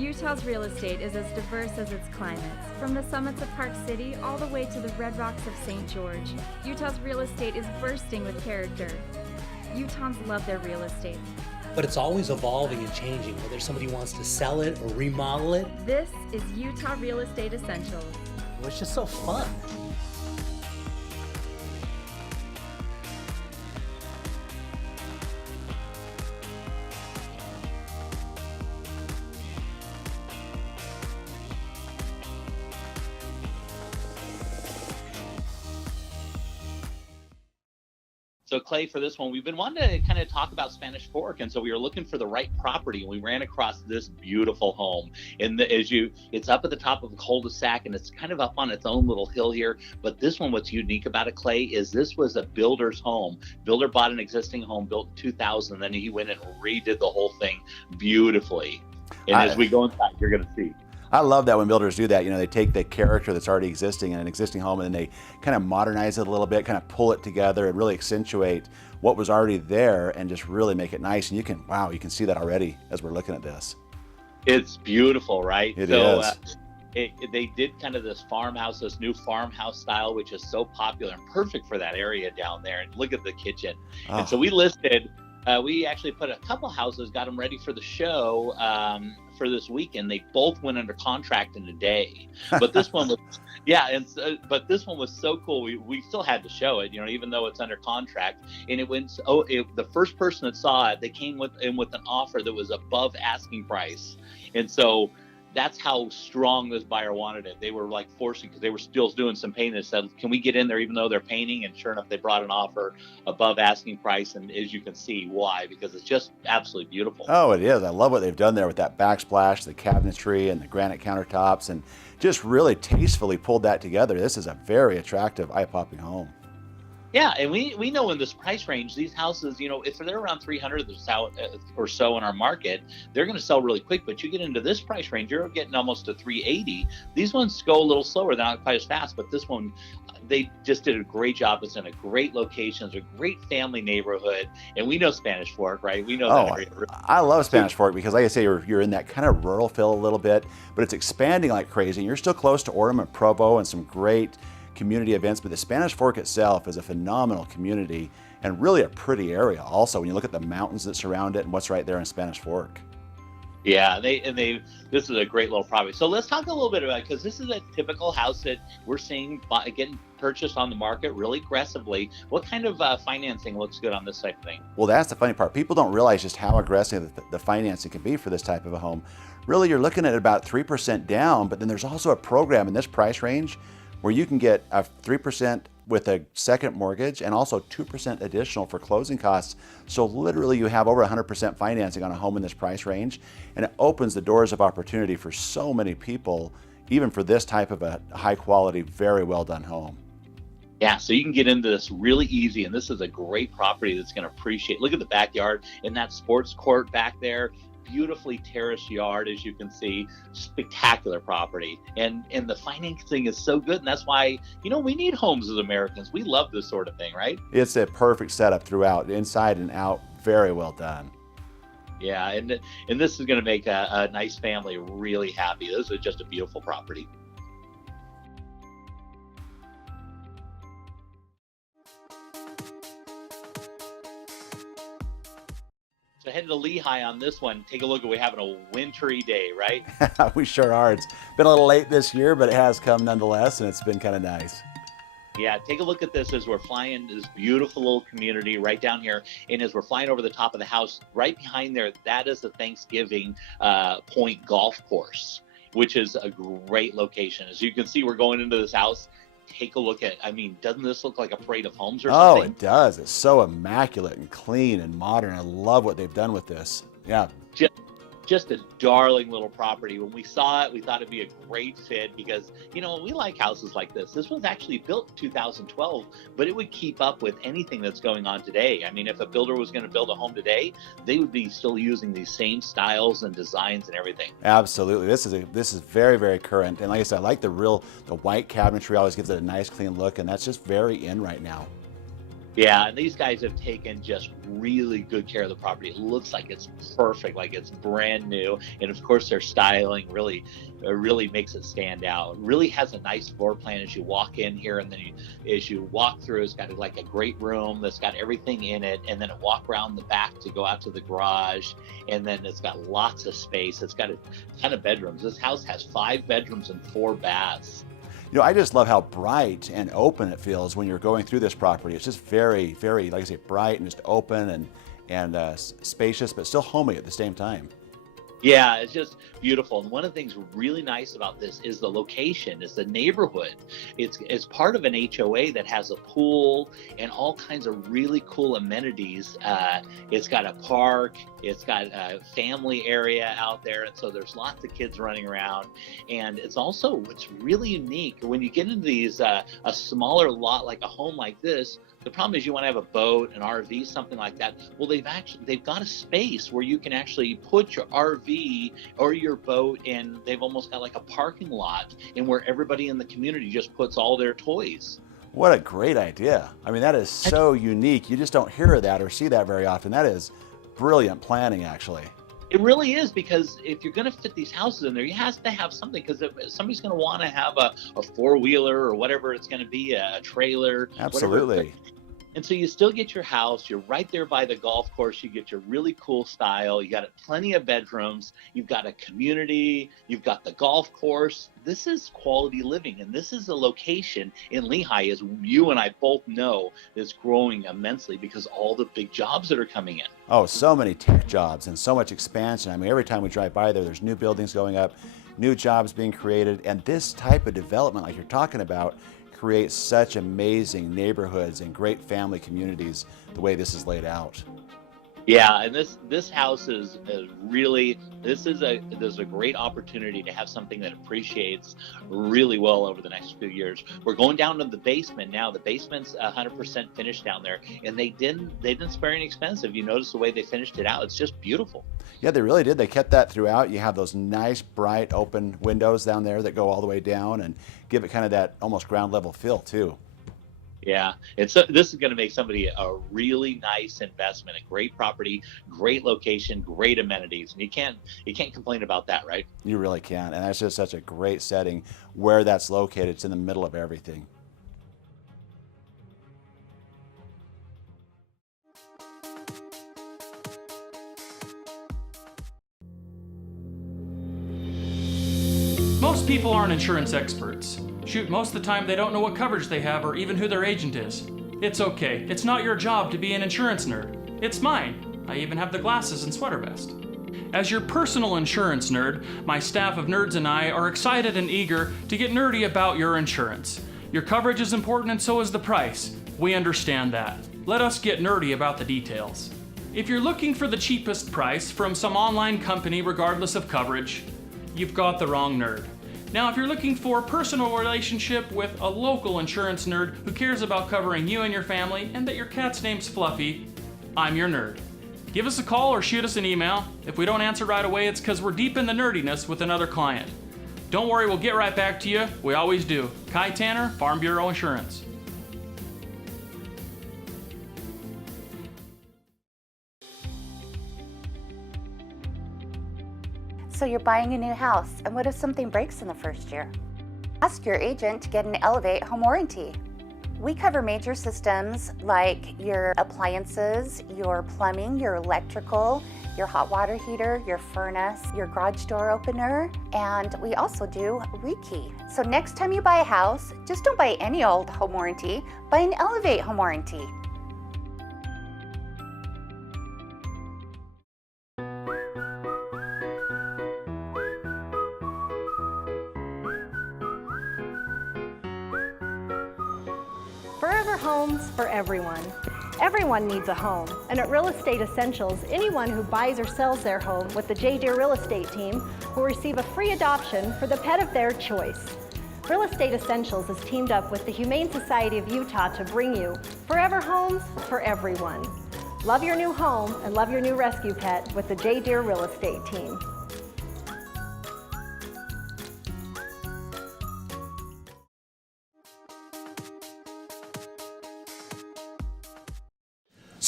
Utah's real estate is as diverse as its climates. From the summits of Park City all the way to the red rocks of St. George, Utah's real estate is bursting with character. Utahns love their real estate. But it's always evolving and changing, whether somebody wants to sell it or remodel it. This is Utah Real Estate Essentials. Well, it's just so fun. So Clay, for this one, we've been wanting to kind of talk about Spanish Fork, and so we were looking for the right property, and we ran across this beautiful home. And it's up at the top of a cul-de-sac, and it's kind of up on its own little hill here. But this one, what's unique about it, Clay, is this was a builder's home. Builder bought an existing home built in 2000, and then he went and redid the whole thing beautifully. And as we go inside, you're going to see. I love that when builders do that. You know, they take the character that's already existing in an existing home and then they kind of modernize it a little bit, kind of pull it together and really accentuate what was already there and just really make it nice. And you can, wow, you can see that already as we're looking at this. It's beautiful, right? It is. They did kind of this farmhouse, this new farmhouse style, which is so popular and perfect for that area down there. And look at the kitchen. Oh. And so we listed, we actually put a couple houses, got them ready for the show for this weekend. They both went under contract in a day. But this one was, but this one was so cool. We still had to show it, you know, even though it's under contract. And it went, the first person that saw it, they came with an offer that was above asking price. And so that's how strong this buyer wanted it. They were like forcing, because they were still doing some painting. They said, can we get in there even though they're painting? And sure enough, they brought an offer above asking price. And as you can see, why? Because it's just absolutely beautiful. Oh, it is. I love what they've done there with that backsplash, the cabinetry and the granite countertops, and just really tastefully pulled that together. This is a very attractive, eye-popping home. Yeah, and we know in this price range, these houses, you know, if they're around 300 or so in our market, they're going to sell really quick. But you get into this price range, you're getting almost to 380. These ones go a little slower, they're not quite as fast. But this one, they just did a great job. It's in a great location, it's a great family neighborhood, and we know Spanish Fork, right? We know that area. I love Spanish Fork because, like I say, you're in that kind of rural feel a little bit, but it's expanding like crazy. And you're still close to Orem and Provo and some great community events, but the Spanish Fork itself is a phenomenal community and really a pretty area also when you look at the mountains that surround it and what's right there in Spanish Fork. Yeah, this is a great little property. So let's talk a little bit about it, because this is a typical house that we're seeing getting purchased on the market really aggressively. What kind of financing looks good on this type of thing? Well, that's the funny part. People don't realize just how aggressive the financing can be for this type of a home. Really, you're looking at about 3% down, but then there's also a program in this price range where you can get a 3% with a second mortgage and also 2% additional for closing costs. So literally you have over 100% financing on a home in this price range, and it opens the doors of opportunity for so many people, even for this type of a high quality, very well done home. Yeah, so you can get into this really easy, and this is a great property that's going to appreciate. Look at the backyard and that sports court back there. Beautifully terraced yard, as you can see. Spectacular property, and the financing is so good, and that's why, you know, we need homes as Americans. We love this sort of thing, right? It's a perfect setup throughout, inside and out. Very well done. Yeah, and this is going to make a nice family really happy. This is just a beautiful property. So headed to Lehigh on this one. Take a look. We're having a wintry day, right? We sure are. It's been a little late this year, but it has come nonetheless, and it's been kind of nice. Yeah, take a look at this as we're flying this beautiful little community right down here. And as we're flying over the top of the house, right behind there, that is the Thanksgiving Point golf course, which is a great location. As you can see, we're going into this house. Take a look at, I mean, doesn't this look like a parade of homes or something? Oh, it does. It's so immaculate and clean and modern. I love what they've done with this. Yeah. Just a darling little property. When we saw it, we thought it'd be a great fit because, you know, we like houses like this. This was actually built in 2012, but it would keep up with anything that's going on today. I mean, if a builder was going to build a home today, they would be still using these same styles and designs and everything. Absolutely. This is very, very current. And like I said, I like the white cabinetry always gives it a nice clean look, and that's just very in right now. Yeah, and these guys have taken just really good care of the property. It looks like it's perfect, like it's brand new. And of course, their styling really makes it stand out. It really has a nice floor plan as you walk in here, and then as you walk through, it's got like a great room that's got everything in it, and then it walk around the back to go out to the garage, and then it's got lots of space. It's got a ton of bedrooms. This house has 5 bedrooms and 4 baths. You know, I just love how bright and open it feels when you're going through this property. It's just very, very, like I say, bright and just open and spacious, but still homey at the same time. Yeah, it's just beautiful. And one of the things really nice about this is the location, is the neighborhood. It's part of an HOA that has a pool and all kinds of really cool amenities. It's got a park, it's got a family area out there, and so there's lots of kids running around. And it's also, what's really unique, when you get into these, a smaller lot like a home like this, the problem is you want to have a boat, an RV, something like that. Well, they've got a space where you can actually put your RV or your boat, and they've almost got like a parking lot, and where everybody in the community just puts all their toys. What a great idea. I mean, that is so unique. You just don't hear of that or see that very often. That is brilliant planning, actually. It really is, because if you're going to fit these houses in there, you have to have something, because somebody's going to want to have a four-wheeler or whatever it's going to be, a trailer. Absolutely. And so you still get your house. You're right there by the golf course. You get your really cool style. You got plenty of bedrooms. You've got a community. You've got the golf course. This is quality living, and this is a location in Lehi, as you and I both know, that's growing immensely because all the big jobs that are coming in. Oh, so many tech jobs and so much expansion. I mean, every time we drive by there's new buildings going up, new jobs being created, and this type of development like you're talking about create such amazing neighborhoods and great family communities the way this is laid out. Yeah, and this house is really, this is a great opportunity to have something that appreciates really well over the next few years. We're going down to the basement now. The basement's 100% finished down there, and they didn't spare any expense. If you notice the way they finished it out, it's just beautiful. Yeah, they really did. They kept that throughout. You have those nice, bright, open windows down there that go all the way down and give it kind of that almost ground level feel too. Yeah, this is going to make somebody a really nice investment, a great property, great location, great amenities, and you can't complain about that, right? You really can, and that's just such a great setting where that's located. It's in the middle of everything. Most people aren't insurance experts. Shoot, most of the time they don't know what coverage they have or even who their agent is. It's okay. It's not your job to be an insurance nerd. It's mine. I even have the glasses and sweater vest. As your personal insurance nerd, my staff of nerds and I are excited and eager to get nerdy about your insurance. Your coverage is important and so is the price. We understand that. Let us get nerdy about the details. If you're looking for the cheapest price from some online company regardless of coverage, you've got the wrong nerd. Now, if you're looking for a personal relationship with a local insurance nerd who cares about covering you and your family and that your cat's name's Fluffy, I'm your nerd. Give us a call or shoot us an email. If we don't answer right away, it's because we're deep in the nerdiness with another client. Don't worry, we'll get right back to you. We always do. Kai Tanner, Farm Bureau Insurance. So you're buying a new house, and what if something breaks in the first year? Ask your agent to get an Elevate home warranty. We cover major systems like your appliances, your plumbing, your electrical, your hot water heater, your furnace, your garage door opener, and we also do rekey. So next time you buy a house, just don't buy any old home warranty, buy an Elevate home warranty. Forever Homes for everyone. Everyone needs a home, and at Real Estate Essentials, anyone who buys or sells their home with the J. Deere Real Estate team will receive a free adoption for the pet of their choice. Real Estate Essentials has teamed up with the Humane Society of Utah to bring you Forever Homes for everyone. Love your new home and love your new rescue pet with the J. Deere Real Estate team.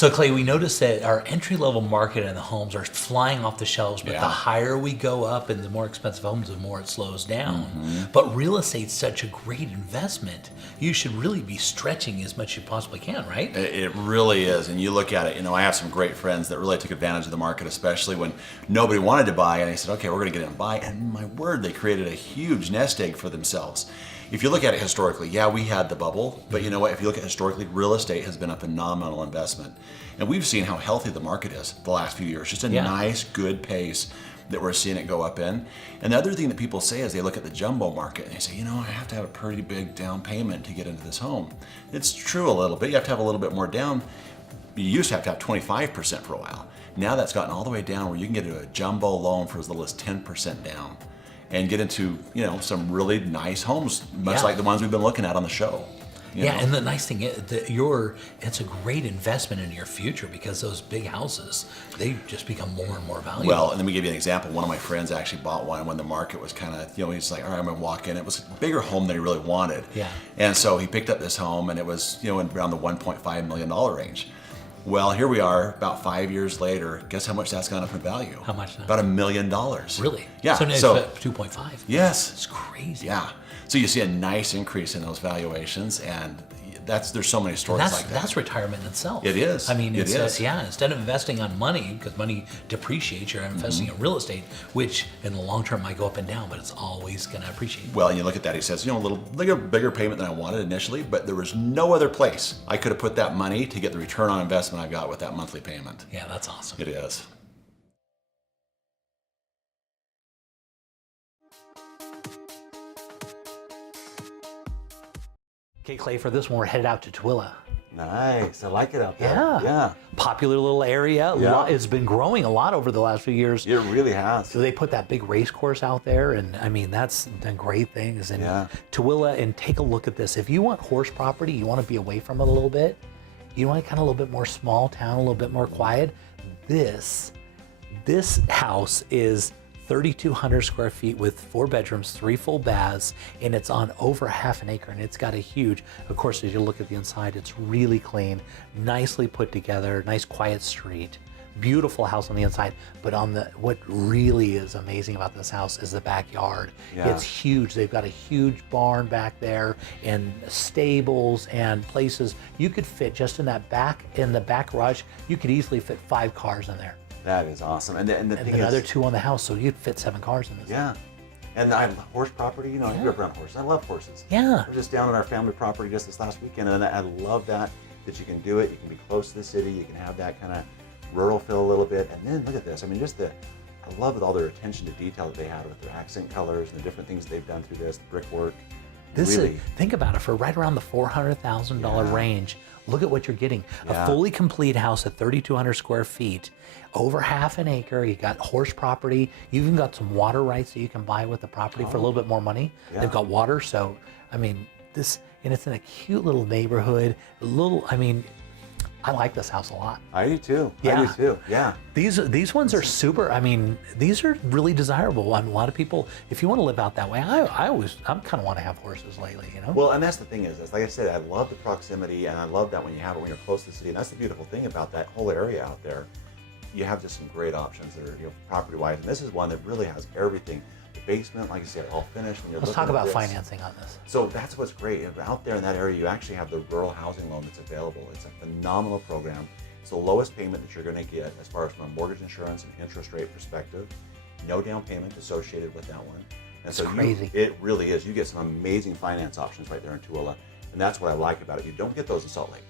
So Clay, we noticed that our entry-level market and the homes are flying off the shelves, but the higher we go up and the more expensive homes, the more it slows down. But real estate's such a great investment. You should really be stretching as much as you possibly can, right? It really is. And you look at it, I have some great friends that really took advantage of the market, especially when nobody wanted to buy, and they said, okay, we're going to get in and buy. And my word, they created a huge nest egg for themselves. If you look at it historically, we had the bubble, but you know what? If you look at historically, real estate has been a phenomenal investment. And we've seen how healthy the market is the last few years. Just a nice, good pace that we're seeing it go up in. And the other thing that people say is they look at the jumbo market and they say, I have to have a pretty big down payment to get into this home. It's true a little bit. You have to have a little bit more down. You used to have 25% for a while. Now that's gotten all the way down where you can get a jumbo loan for as little as 10% down and get into, some really nice homes, much like the ones we've been looking at on the show. You know? And the nice thing is that it's a great investment in your future because those big houses, they just become more and more valuable. Well, and let me give you an example. One of my friends actually bought one when the market was kind of, he's like, all right, I'm going to walk in. It was a bigger home than he really wanted. Yeah. And so he picked up this home and it was, around the $1.5 million range. Well, here we are about 5 years later. Guess how much that's gone up in value? How much now? About $1 million. Really? Yeah. So now it's about 2.5. Yes. It's crazy. Yeah. So you see a nice increase in those valuations, and there's so many stories like that. That's retirement in itself. It is. I mean, it is. Instead of investing on money, because money depreciates, you're investing in real estate, which in the long term might go up and down, but it's always going to appreciate. Well, and you look at that, he says, a little bigger payment than I wanted initially, but there was no other place I could have put that money to get the return on investment I got with that monthly payment. Yeah, that's awesome. It is. Okay, Clay, for this one, we're headed out to Tooele. Nice. I like it out there. Yeah. Popular little area. Yeah. It's been growing a lot over the last few years. It really has. So they put that big race course out there, and I mean, that's done great things. And Tooele, and take a look at this. If you want horse property, you want to be away from it a little bit, you want kind of a little bit more small town, a little bit more quiet, this house is 3,200 square feet with 4 bedrooms, 3 full baths, and it's on over half an acre, and it's got a huge, of course, as you look at the inside, it's really clean, nicely put together, nice quiet street, beautiful house on the inside. But what really is amazing about this house is the backyard. It's huge. They've got a huge barn back there and stables and places. You could fit just in the back garage, you could easily fit 5 cars in there. That is awesome. And the thing another is, 2 on the house, so you'd fit 7 cars in this. Yeah. And I horse property, I grew up around horses. I love horses. Yeah. We're just down on our family property just this last weekend, and I love that you can do it. You can be close to the city. You can have that kind of rural feel a little bit. And then look at this. I mean, I love all their attention to detail that they had with their accent colors and the different things they've done through this, the brickwork. Think about it, for right around the $400,000 range, look at what you're getting. A fully complete house at 3,200 square feet, over half an acre. You got horse property. You even got some water rights that you can buy with the property for a little bit more money. They've got water, so I mean and it's in a cute little neighborhood. I like this house a lot. I do too. Yeah. I do too. Yeah. These ones are super. I mean, these are really desirable. A lot of people, if you want to live out that way, I'm kind of want to have horses lately, Well, and that's the thing is like I said, I love the proximity, and I love that when you have it when you're close to the city. And that's the beautiful thing about that whole area out there. You have just some great options that are property-wise, and this is one that really has everything. The basement, like you said, all finished. Let's talk about financing on this. So that's what's great. Out there in that area, you actually have the rural housing loan that's available. It's a phenomenal program. It's the lowest payment that you're going to get as far as from a mortgage insurance and interest rate perspective. No down payment associated with that one. And so crazy. It really is. You get some amazing finance options right there in Tooele. And that's what I like about it. You don't get those in Salt Lake.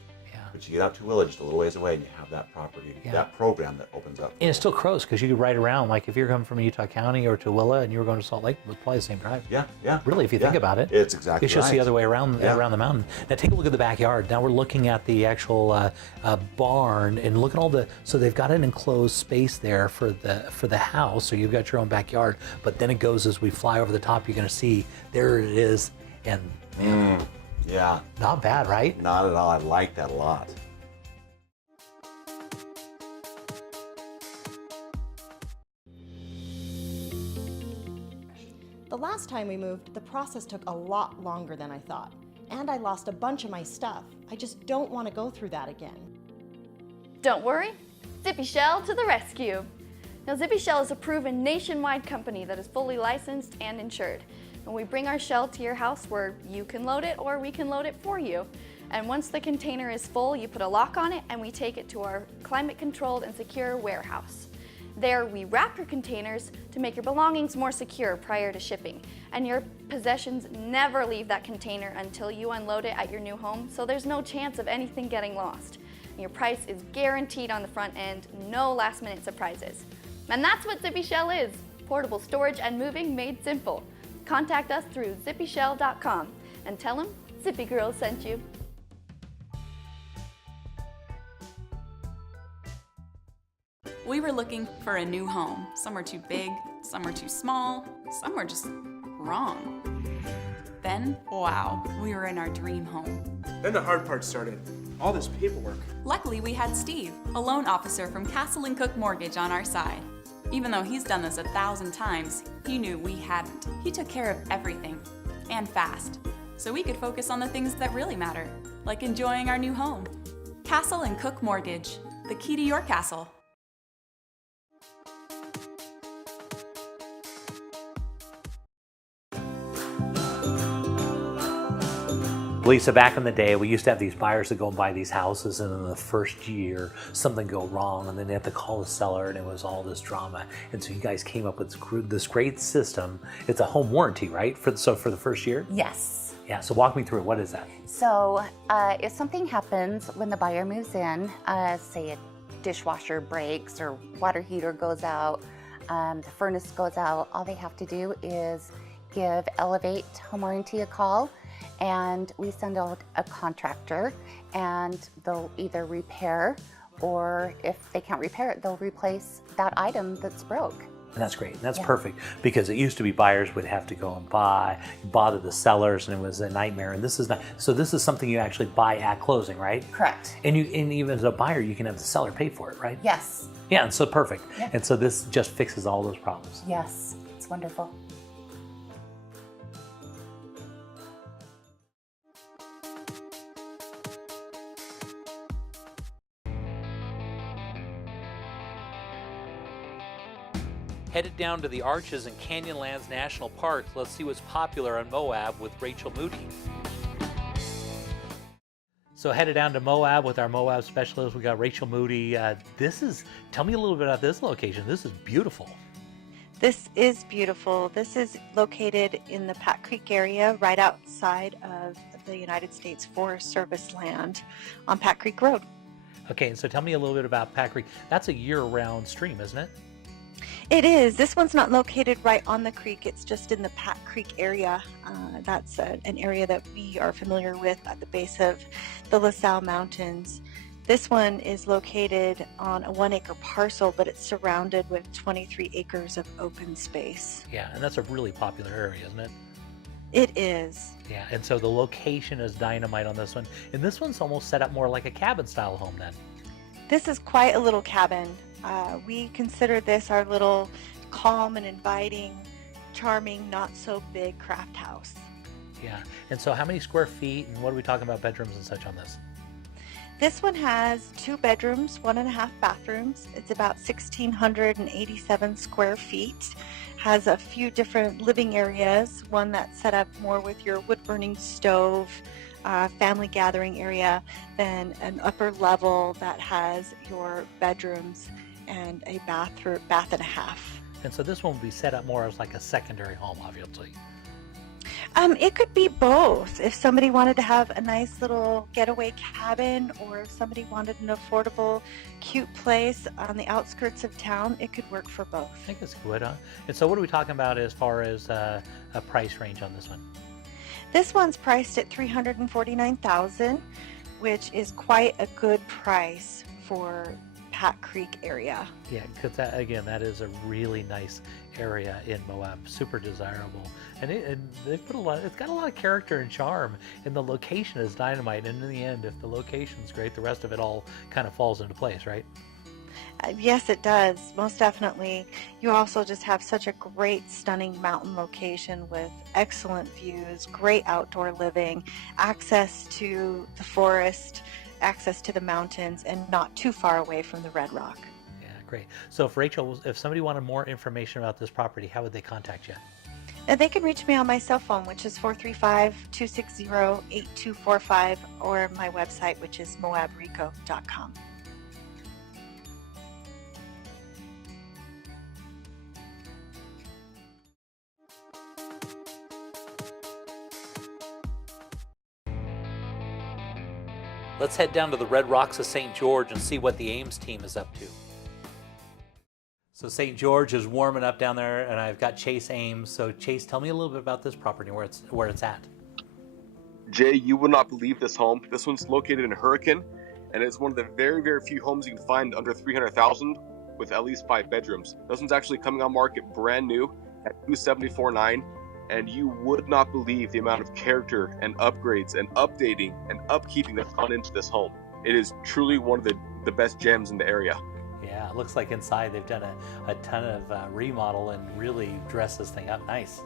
But you get out to Tooele just a little ways away and you have that property, that program that opens up. And it's still close because you could ride around. Like if you're coming from Utah County or Tooele and you were going to Salt Lake, it's probably the same drive. Yeah. Really, if you think about it. It's exactly It's just the other way around the mountain. Now take a look at the backyard. Now we're looking at the actual barn and look at so they've got an enclosed space there for the house. So you've got your own backyard. But then it goes, as we fly over the top, you're going to see there it is. And yeah. Not bad, right? Not at all. I like that a lot. The last time we moved, the process took a lot longer than I thought, and I lost a bunch of my stuff. I just don't want to go through that again. Don't worry, Zippy Shell to the rescue. Now, Zippy Shell is a proven nationwide company that is fully licensed and insured. And we bring our shell to your house where you can load it or we can load it for you. And once the container is full, you put a lock on it and we take it to our climate-controlled and secure warehouse. There, we wrap your containers to make your belongings more secure prior to shipping. And your possessions never leave that container until you unload it at your new home, so there's no chance of anything getting lost. And your price is guaranteed on the front end, no last-minute surprises. And that's what Zippy Shell is, portable storage and moving made simple. Contact us through zippyshell.com and tell them Zippy Girl sent you. We were looking for a new home. Some were too big, some were too small, some were just wrong. Then, wow, we were in our dream home. Then the hard part started. All this paperwork. Luckily, we had Steve, a loan officer from Castle & Cook Mortgage, on our side. Even though he's done this 1,000 times, he knew we hadn't. He took care of everything, and fast, so we could focus on the things that really matter, like enjoying our new home. Castle & Cook Mortgage, the key to your castle. Lisa, back in the day, we used to have these buyers that go and buy these houses, and in the first year, something go wrong, and then they have to call the seller, and it was all this drama. And so you guys came up with this great system. It's a home warranty, right? For the first year? Yes. Yeah, so walk me through it. What is that? So if something happens when the buyer moves in, say a dishwasher breaks or water heater goes out, the furnace goes out, all they have to do is give Elevate Home Warranty a call, and we send out a contractor, and they'll either repair, or if they can't repair it, they'll replace that item that's broke. And that's great. That's perfect, because it used to be buyers would have to go and bother the sellers, and it was a nightmare. And this is not. So this is something you actually buy at closing, right? Correct. And even as a buyer, you can have the seller pay for it, right? Yes. Yeah. And so perfect. Yeah. And so this just fixes all those problems. Yes. It's wonderful. Headed down to the Arches and Canyonlands National Park. Let's see what's popular on Moab with Rachel Moody. So headed down to Moab with our Moab specialist. We got Rachel Moody. Tell me a little bit about this location. This is beautiful. This is beautiful. This is located in the Pat Creek area, right outside of the United States Forest Service land on Pat Creek Road. Okay, and so tell me a little bit about Pat Creek. That's a year-round stream, isn't it? It is. This one's not located right on the creek. It's just in the Pat Creek area. That's an area that we are familiar with at the base of the LaSalle Mountains. This one is located on a 1-acre parcel, but it's surrounded with 23 acres of open space. Yeah, and that's a really popular area, isn't it? It is. Yeah, and so the location is dynamite on this one. And this one's almost set up more like a cabin-style home then. This is quite a little cabin. We consider this our little calm and inviting, charming, not so big craft house. Yeah, and so how many square feet, and what are we talking about bedrooms and such on this? This one has 2 bedrooms, 1.5 bathrooms. It's about 1,687 square feet. Has a few different living areas, one that's set up more with your wood-burning stove, family gathering area, then an upper level that has your bedrooms and a bath and a half. And so this one will be set up more as like a secondary home, obviously. It could be both. If somebody wanted to have a nice little getaway cabin, or if somebody wanted an affordable, cute place on the outskirts of town, it could work for both. I think it's good, huh? And so what are we talking about as far as a price range on this one? This one's priced at $349,000, which is quite a good price for Pat Creek area. Yeah, because that is a really nice area in Moab, super desirable, and they put it's got a lot of character and charm, and the location is dynamite. And in the end, if the location's great, the rest of it all kind of falls into place, right? Yes, it does, most definitely. You also just have such a great, stunning mountain location with excellent views, great outdoor living, access to the forest, access to the mountains and not too far away from the Red Rock. Yeah, great. So if Rachel, if somebody wanted more information about this property, how would they contact you? And they can reach me on my cell phone, which is 435-260-8245, or my website, which is moabrico.com. Let's head down to the Red Rocks of St. George and see what the Ames team is up to. So St. George is warming up down there, and I've got Chase Ames. So Chase, tell me a little bit about this property, where it's at. Jay, you will not believe this home. This one's located in Hurricane, and it's one of the very, very few homes you can find under $300,000 with at least 5 bedrooms. This one's actually coming on market brand new at $274,900, and you would not believe the amount of character and upgrades and updating and upkeeping that's gone into this home. It is truly one of the best gems in the area. Yeah, it looks like inside they've done a ton of remodel and really dressed this thing up nice.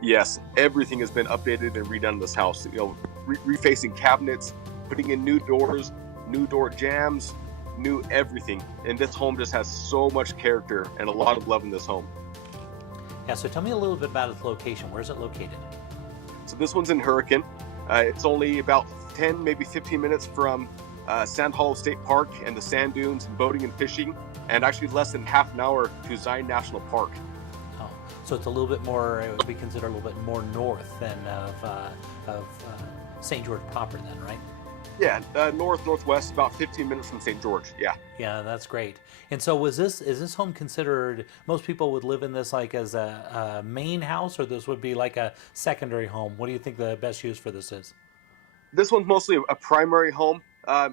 Yes, everything has been updated and redone in this house. You know, refacing cabinets, putting in new doors, new door jambs, new everything. And this home just has so much character and a lot of love in this home. Yeah, so tell me a little bit about its location. Where's it located? So this one's in Hurricane. It's only about 10, maybe 15 minutes from Sand Hollow State Park and the sand dunes and boating and fishing, and actually less than half an hour to Zion National Park. Oh, so it's a little bit more, it would be considered a little bit more north than of St. George proper then, right? Yeah, northwest, about 15 minutes from St. George, yeah. Yeah, that's great. And so is this home considered, most people would live in this like as a main house, or this would be like a secondary home? What do you think the best use for this is? This one's mostly a primary home.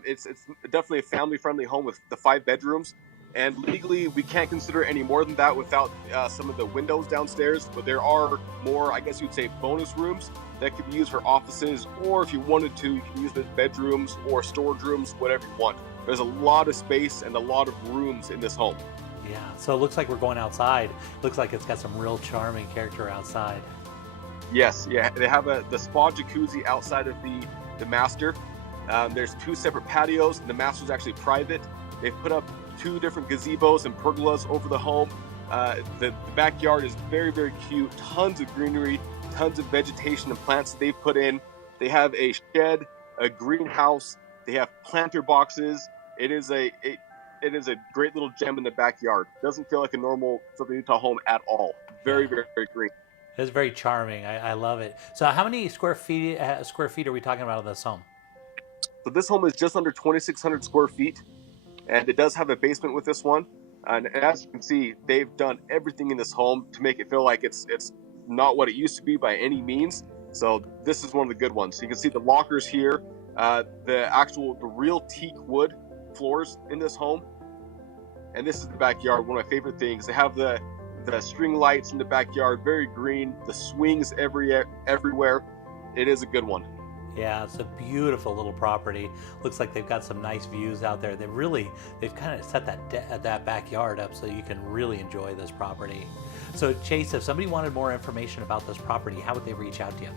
It's definitely a family-friendly home with the 5 bedrooms. And legally, we can't consider any more than that without some of the windows downstairs. But there are more, I guess you'd say, bonus rooms that could be used for offices, or if you wanted to, you can use them as bedrooms or storage rooms, whatever you want. There's a lot of space and a lot of rooms in this home. Yeah, so it looks like we're going outside. Looks like it's got some real charming character outside. Yes, yeah, they have the spa jacuzzi outside of the master. There's 2 separate patios, and the master's actually private. They've put up 2 different gazebos and pergolas over the home. The backyard is very, very cute. Tons of greenery, tons of vegetation and plants that they've put in. They have a shed, a greenhouse. They have planter boxes. It is a great little gem in the backyard. Doesn't feel like a normal Southern Utah home at all. Very, very, very green. It's very charming. I love it. So how many square feet are we talking about in this home? So this home is just under 2,600 square feet, and it does have a basement with this one. And as you can see, they've done everything in this home to make it feel like it's not what it used to be by any means. So this is one of the good ones. So you can see the lockers here, the real teak wood floors in this home. And this is the backyard. One of my favorite things. They have the string lights in the backyard, very green. The swings everywhere. It is a good one. Yeah, it's a beautiful little property. Looks like they've got some nice views out there. They've kind of set that backyard up so you can really enjoy this property. So Chase, if somebody wanted more information about this property, how would they reach out to you?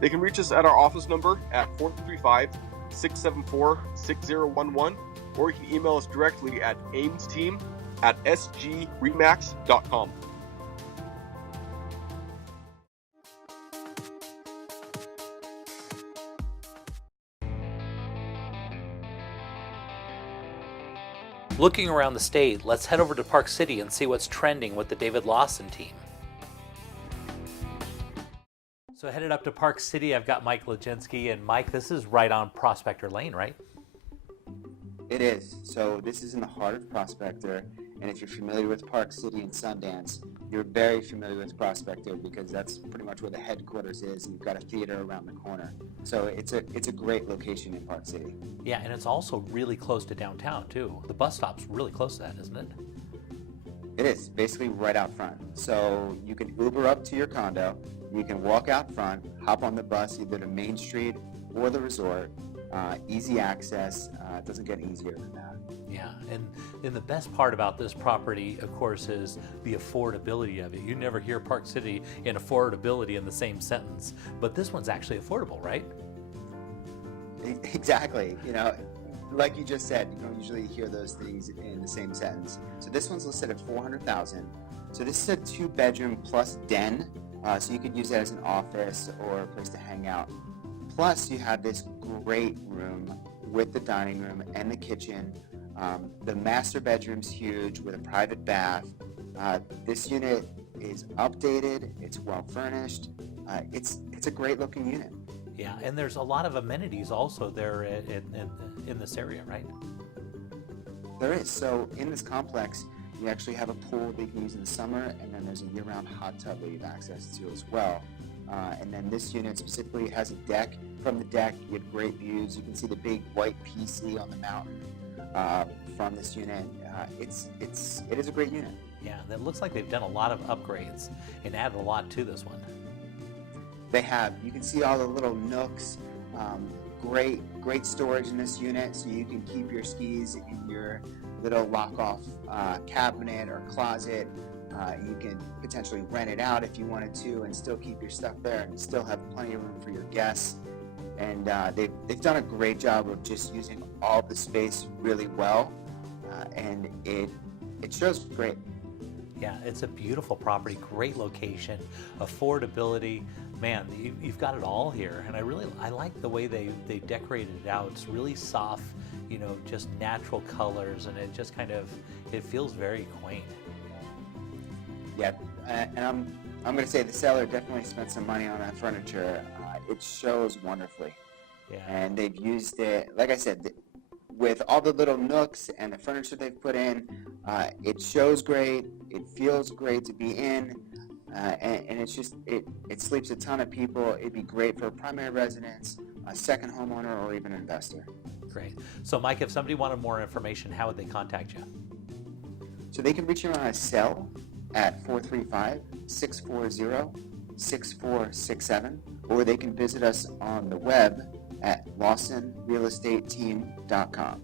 They can reach us at our office number at 435-674-6011, or you can email us directly at amesteam@sgremax.com. Looking around the state, let's head over to Park City and see what's trending with the David Lawson team. So headed up to Park City, I've got Mike Legensky, and Mike, this is right on Prospector Lane, right? It is. So this is in the heart of Prospector, and if you're familiar with Park City and Sundance, you're very familiar with Prospector because that's pretty much where the headquarters is, and you've got a theater around the corner. So it's a great location in Park City. Yeah, and it's also really close to downtown too. The bus stop's really close to that, isn't it? It is, basically right out front. So you can Uber up to your condo, you can walk out front, hop on the bus either to Main Street or the resort. Easy access, it doesn't get easier than that. Yeah, and the best part about this property, of course, is the affordability of it. You never hear Park City and affordability in the same sentence, but this one's actually affordable, right? Exactly. You know, like you just said, you don't usually hear those things in the same sentence. So this one's listed at $400,000. So this is a 2-bedroom plus den. So you could use that as an office or a place to hang out. Plus, you have this great room with the dining room and the kitchen. The master bedroom's huge with a private bath. This unit is updated. It's well furnished. It's a great looking unit. Yeah, and there's a lot of amenities also there in this area, right? There is. So in this complex, you actually have a pool that you can use in the summer, and then there's a year-round hot tub that you have access to as well. And then this unit specifically has a deck. From the deck, you have great views. You can see the big white PC on the mountain from this unit. It is a great unit. Yeah, it looks like they've done a lot of upgrades and added a lot to this one. They have. You can see all the little nooks. Great storage in this unit, so you can keep your skis in your little lock-off cabinet or closet. You can potentially rent it out if you wanted to and still keep your stuff there and still have plenty of room for your guests. And they've done a great job of just using all the space really well, and it shows great. Yeah, it's a beautiful property, great location, affordability. Man, you've got it all here, and I like the way they decorated it out. It's really soft, you know, just natural colors, and it just it feels very quaint. Yeah, and I'm going to say the seller definitely spent some money on that furniture. It shows wonderfully. Yeah. And they've used it, like I said, with all the little nooks and the furniture they've put in. It shows great. It feels great to be in. And it's just, it sleeps a ton of people. It'd be great for a primary residence, a second homeowner, or even an investor. Great. So Mike, if somebody wanted more information, how would they contact you? So they can reach you on a cell at 435-640-6467, or they can visit us on the web at LawsonRealEstateTeam.com.